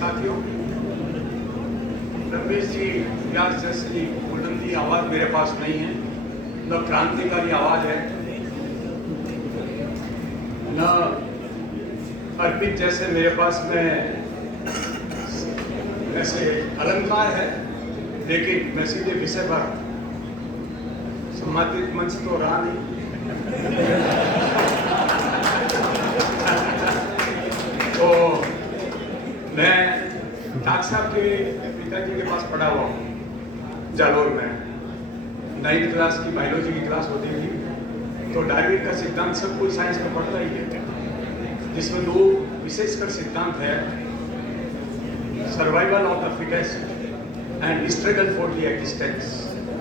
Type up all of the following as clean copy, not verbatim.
साथियों, रमेश जी यार जैसी बुलंदी आवाज मेरे पास नहीं है, न क्रांतिकारी आवाज है, न अर्पित जैसे मेरे पास में ऐसे अलंकार है, लेकिन मैं सीधे विषय पर सम्मानित मंच तो रहा नहीं। तो मैं डॉक्टर साहब के पिताजी के पास पढ़ा हुआ हूँ जालोर में। 9th क्लास की बायोलॉजी की क्लास होती थी, तो डार्विन का सिद्धांत सब कोई साइंस में पढ़ता ही है, जिसमें 2 विशेषकर सिद्धांत है, survival of the fittest and struggle for the existence.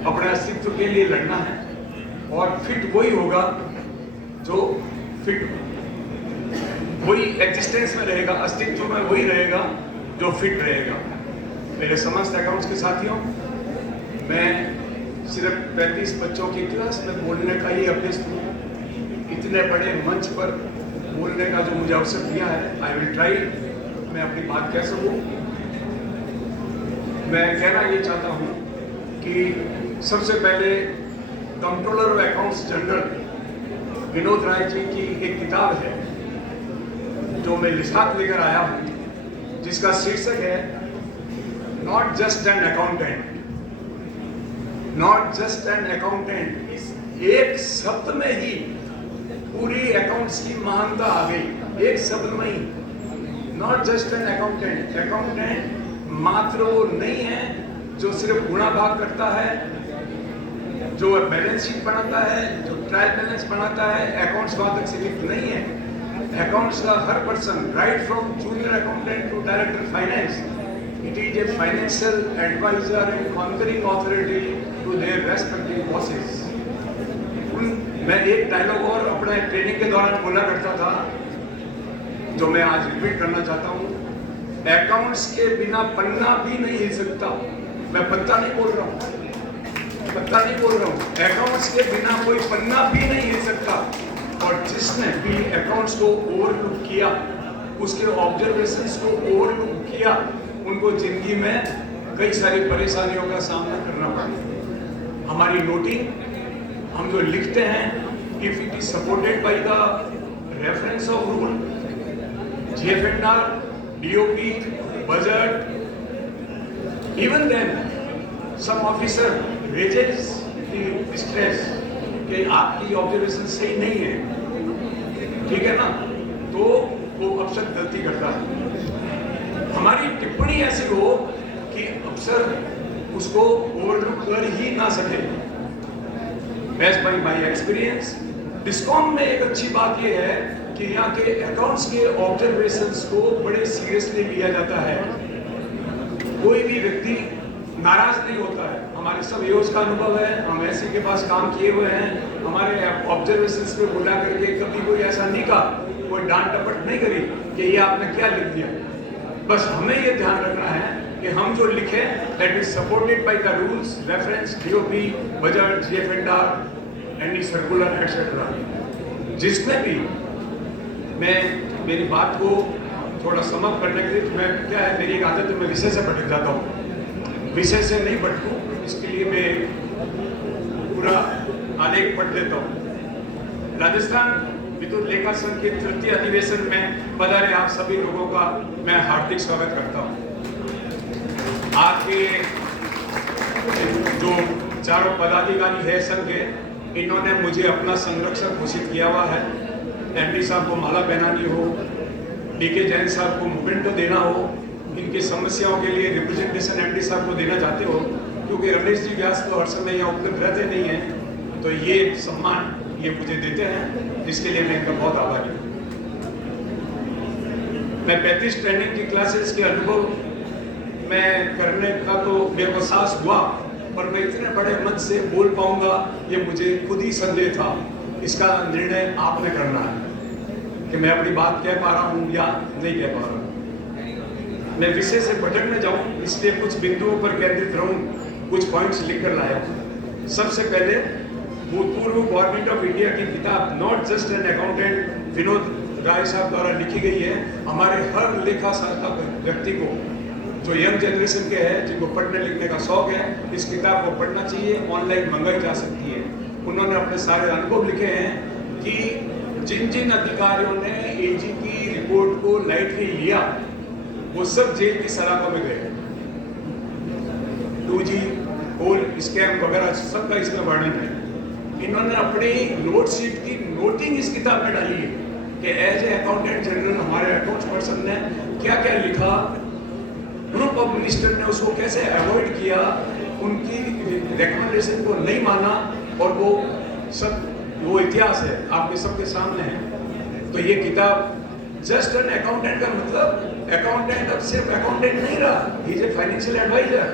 अपने अस्तित्व के लिए लड़ना है, और फिट वही होगा जो फिट वही एग्जिस्टेंस में रहेगा, अस्तित्व में वही रहेगा जो फिट रहेगा। मेरे समस्त अकाउंट्स के साथियों, मैं सिर्फ 35 बच्चों की क्लास में बोलने का ही अभ्यस्त हूँ। इतने बड़े मंच पर बोलने का जो मुझे अवसर दिया है, आई विल ट्राई मैं अपनी बात कह सकूँ। मैं कहना ये चाहता हूँ कि सबसे पहले controller of accounts general Vinod Rai ji की एक किताब है जो मैं लिसात लेकर आया हूँ, जिसका शीर्षक है not just an accountant. Not just an accountant, इस एक शब्द में ही पूरी अकाउंट्स की महानता आ गई। एक शब्द में ही not just an accountant. Accountant मात्र वो नहीं है जो सिर्फ गुणा भाग करता है, जो बैलेंस शीट बनाता है, जो ट्रायल बैलेंस बनाता है। अकाउंट्स वहां तक सीमित नहीं है। अकाउंट्स का हर person, right from junior accountant to director finance, it is a financial advisor and concurring authority to their respective bosses. मैं एक डायलॉग और अपने ट्रेनिंग के दौरान बोला करता था, जो मैं आज रिपीट करना चाहता हूँ। अकाउंट्स के बिना पन्ना भी नहीं हिल सकता। मैं पत्ता नहीं बोल रहा हूँ, पत्ता नहीं बोल रहा हूँ। अकाउंट्स के बिना कोई पन्ना भी नहीं हिल सकता। और जिसने भी अकाउंट्स को ओवरलुक किया, उसके ऑब्जर्वेशंस को ओवरलुक किया, उनको जिंदगी में कई सारी परेशानियों का सामना करना पड़ा। हमारी नोटिंग, हम जो लिखते हैं, if it is supported by the reference of rule, GFNR, DOP, budget, even then some officer raises the distress कि आपकी ऑब्जर्वेशन सही नहीं है, ठीक है ना, तो वो अफसर गलती करता है। हमारी टिप्पणी ऐसी हो कि अफसर उसको ओवरलुक कर ही ना सके। Best by my experience, discom में एक अच्छी बात यह है कि यहाँ के अकाउंट्स के ऑब्जर्वेशंस को बड़े सीरियसली लिया जाता है। कोई भी व्यक्ति नाराज नहीं होता है। हमारे सब योज का अनुभव है, हम ऐसे के पास काम किए हुए हैं। हमारे ऑब्जर्वेशंस पे बुला करके कभी कोई ऐसा नहीं कहा, कोई डांट टपट नहीं करी कि ये आपने क्या लिख दिया। बस हमें ये ध्यान रखना है कि हम जो लिखे that is supported by the rules, reference, DOP, budget, GFNR, any circular etcetera. जिसमें भी मैं मेरी बात को थोड़ा समाप्त करने के लिए, मैं क्या है, मेरी एक आदत है, मैं विषय से भटक जाता हूँ। विषय से नहीं भटकूँ, इसके लिए मैं पूरा आलेख पढ़ देता हूँ। राजस्थान विद्युत लेखा संघ के 3य अधिवेशन में पधारे आप सभी लोगों का मैं हार्दिक स्वागत करता हूँ। आपके जो चारों पदाधिकारी है संघ के, इन्होंने मुझे अपना संरक्षक घोषित किया हुआ है। MD साहब को माला पहनानी हो, DK जैन साहब को मोमेंटो देना हो, इनकी समस्याओं के लिए रिप्रेजेंटेशन MD साहब को देना चाहते हो, क्योंकि रमेश जी व्यास तो हर समय यहाँ उपलब्ध रहते नहीं हैं, तो ये सम्मान ये मुझे देते हैं, जिसके लिए मैं इनका बहुत आभारी हूँ। मैं 35 ट्रेनिंग की क्लासेस के अनुभव मैं करने का तो बेवसास हुआ, पर मैं इतने बड़े मंच से बोल पाऊंगा ये मुझे खुद ही संदेह था। इसका निर्णय आपने करना है कि मैं अपनी बात कह पा रहा हूँ या नहीं कह पा रहा हूँ। मैं विषय से भटक न जाऊँ, इसलिए कुछ बिंदुओं पर केंद्रित रहूँ, कुछ पॉइंट्स लिखकर लाया हूँ। सबसे पहले भूतपूर्व गवर्नमेंट ऑफ इंडिया की किताब not just an accountant Vinod Rai साहब द्वारा लिखी गई है। हमारे हर लेखा शास्त्र व्यक्ति को, जो यंग जनरेशन के हैं, जिनको पढ़ने लिखने का शौक है, इस किताब को पढ़ना चाहिए। ऑनलाइन मंगाई जा सकती है। उन्होंने अपने सारे अनुभव लिखे हैं कि जिन जिन अधिकारियों ने एजी की रिपोर्ट को लाइटली लिया, वो सब जेल की सलाखों में गए। 2G होल स्कैम वगैरह सबका इसमें वर्णन है। इन्होंने अपनी नोटशीट की नोटिंग इस किताब में डाली है कि एज ए अकाउंटेंट जनरल हमारे अकाउंट्स पर्सन ने क्या क्या लिखा, ग्रुप ऑफ मिनिस्टर ने उसको कैसे अवॉइड किया, उनकी रिकमेंडेशन को नहीं माना, और वो सब वो इतिहास है आपके सबके सामने है। तो ये किताब जस्ट एन अकाउंटेंट का मतलब अकाउंटेंट अब सिर्फ अकाउंटेंट नहीं रहा, he is a financial adviser.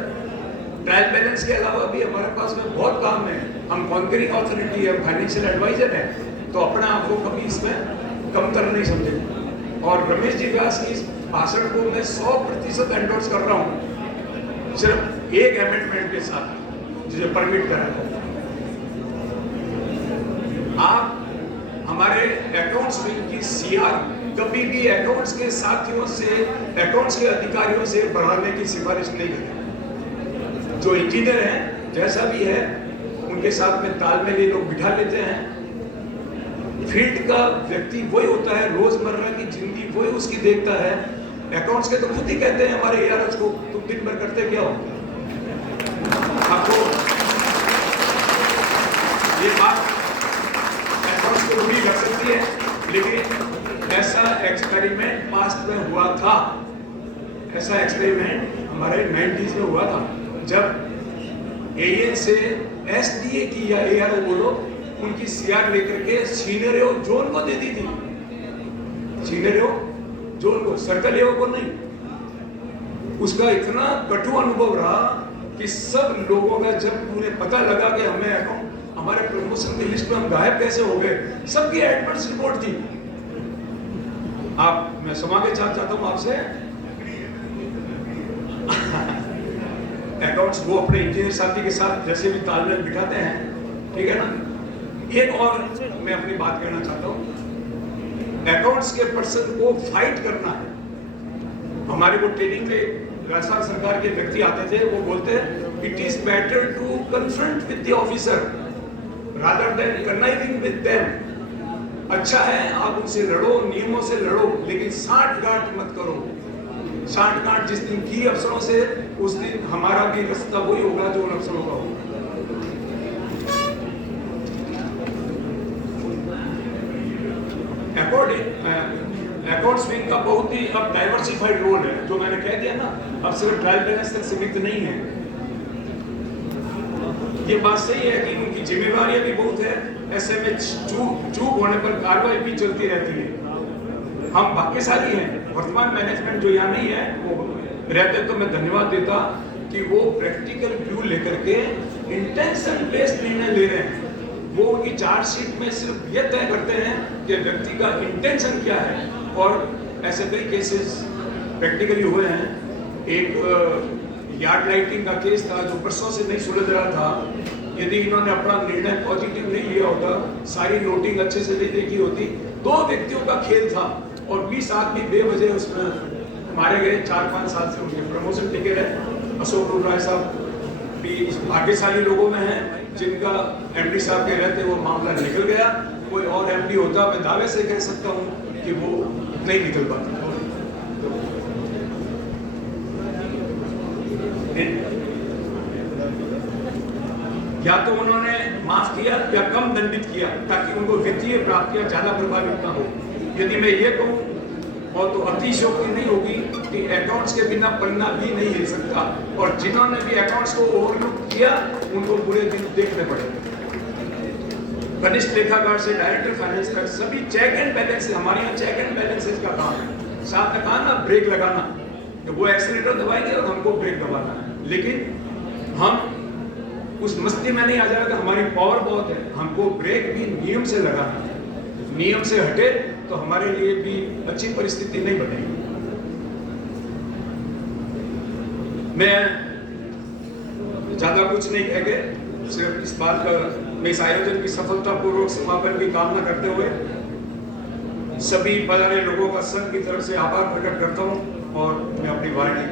Trial balance के अलावा भी हमारे पास में बहुत काम है। हम कॉन्करिंग अथॉरिटी है, फाइनेंशियल एडवाइजर है, तो अपने आप को कभी इसमें कमतर नहीं समझे। और रमेश जी व्यास की इस भाषण को मैं 100% एंडोर्स कर रहा हूँ, सिर्फ एक अमेंडमेंट के साथ जिसे परमिट करा है। आप हमारे अकाउंट्स विंग की सीआर कभी भी अकाउंट्स के साथियों से, अकाउंट्स के अधिकारियों से बढ़ाने की सिफारिश नहीं करें। जो इंजीनियर हैं, जैसा भी है, उनके साथ में तालमेल ये लोग बिठा लेते हैं। फील्ड का व्यक्ति वही होता है, रोजमर्रा की जिंदगी वही उसकी देखता है। अकाउंट्स के तो खुद ही कहते हैं हमारे एआरएच को, तुम दिन भर करते क्या हो। आपको ये बात अकाउंट्स को बुरी लग सकती है, लेकिन ऐसा एक्सपेरिमेंट पास्ट में हुआ था। ऐसा एक्सपेरिमेंट हमारे 90s में हुआ था, जब एएन से एसडीए की या एआरओ बोलो, उनकी सीआर लेकर के सीनियर जोन को दे दी थी। सीनियर जोन को, सर्कल एओ को नहीं। उसका इतना कटु अनुभव रहा कि सब लोगों का, जब उन्हें पता लगा कि हमें अकाउंट हमारे प्रमोशन की लिस्ट में हम गायब कैसे हो गए, सबकी एडवर्स रिपोर्ट थी। आप, मैं समा के चाहता हूं आपसे, अकाउंट्स वो अपने इंजीनियर साथी के साथ जैसे भी तालमेल बिठाते हैं, ठीक है ना। एक और मैं अपनी बात कहना चाहता हूँ, अकाउंट्स के पर्सन को फाइट करना है। हमारे को ट्रेनिंग पे राजस्थान सरकार के व्यक्ति आते थे, वो बोलते हैं it is better to confront with the officer rather than conniving with them. अच्छा है आप उनसे लड़ो, नियमों से लड़ो, लेकिन साठ गांठ मत करो। साठ गांठ जिस दिन की अफसरों से, उस दिन हमारा भी रास्ता वही होगा जो उन अफसरों का होगा। अकाउंट्स विंग का बहुत ही अब डाइवर्सिफाइड रोल है, जो मैंने कह दिया ना, अब सिर्फ ट्रायल बैलेंस तक सीमित नहीं है। ये बात सही है कि उनकी जिम्मेवारियां भी बहुत है। ऐसे में चूक होने पर कार्रवाई भी चलती रहती है। हम भाग्यशाली हैं, वर्तमान मैनेजमेंट जो यहाँ नहीं है, वो रहते तो मैं धन्यवाद देता कि वो प्रैक्टिकल व्यू लेकर के इंटेंशन बेस्ड निर्णय ले रहे हैं। वो उनकी चार्जशीट में सिर्फ ये तय करते हैं कि व्यक्ति का इंटेंशन क्या है, और ऐसे कई केसेस प्रैक्टिकली हुए हैं। एक यार्ड लाइटिंग का केस था जो वर्षों से नहीं सुलझ रहा था। यदि इन्होंने अपना निर्णय पॉजिटिव नहीं लिया होता, सारी नोटिंग अच्छे से नहीं देखी होती, 2 व्यक्तियों का खेल था और 20 आदमी बेवजह उसमें मारे गए। 4-5 साल से उनके प्रमोशन टिके रहे। अशोक राय साहब भी भाग्यशाली लोगों में हैं, जिनका एमडी साहब के रहते वो मामला निकल गया। कोई और एमडी होता, मैं दावे से कह सकता हूँ कि वो नहीं निकल पाता। या तो उन्होंने माफ किया या कम दंडित किया, ताकि उनको वित्तीय प्राप्तियां ज्यादा प्रभावित ना हो। यदि मैं ये कहूँ, और तो अतिशयोक्ति नहीं होगी कि अकाउंट्स के बिना पन्ना भी नहीं हिल सकता, और जिन्होंने भी अकाउंट्स को ओवरलुक किया उनको पूरे दिन देखने पड़े। कनिष्ठ लेखाकार से डायरेक्टर फाइनेंस तक सभी चेक एंड बैलेंस, हमारे यहाँ चेक एंड बैलेंसेस का काम है। साथ में कहा ना, ब्रेक लगाना, वो एक्सीलेटर दबाएंगे और हमको ब्रेक दबाना है। लेकिन हम उस मस्ती में नहीं आ जाएगा। हमारी पावर बहुत है, हमको ब्रेक भी नियम से लगाना है। नियम से हटे तो हमारे लिए भी अच्छी परिस्थिति नहीं बनेगी। मैं ज्यादा कुछ नहीं कह के सिर्फ इस बात का, मैं इस आयोजन की सफलतापूर्वक समापन की कामना करते हुए सभी पधारे लोगों का संघ की तरफ से आभार प्रकट करता हूं और मैं अपनी वाणी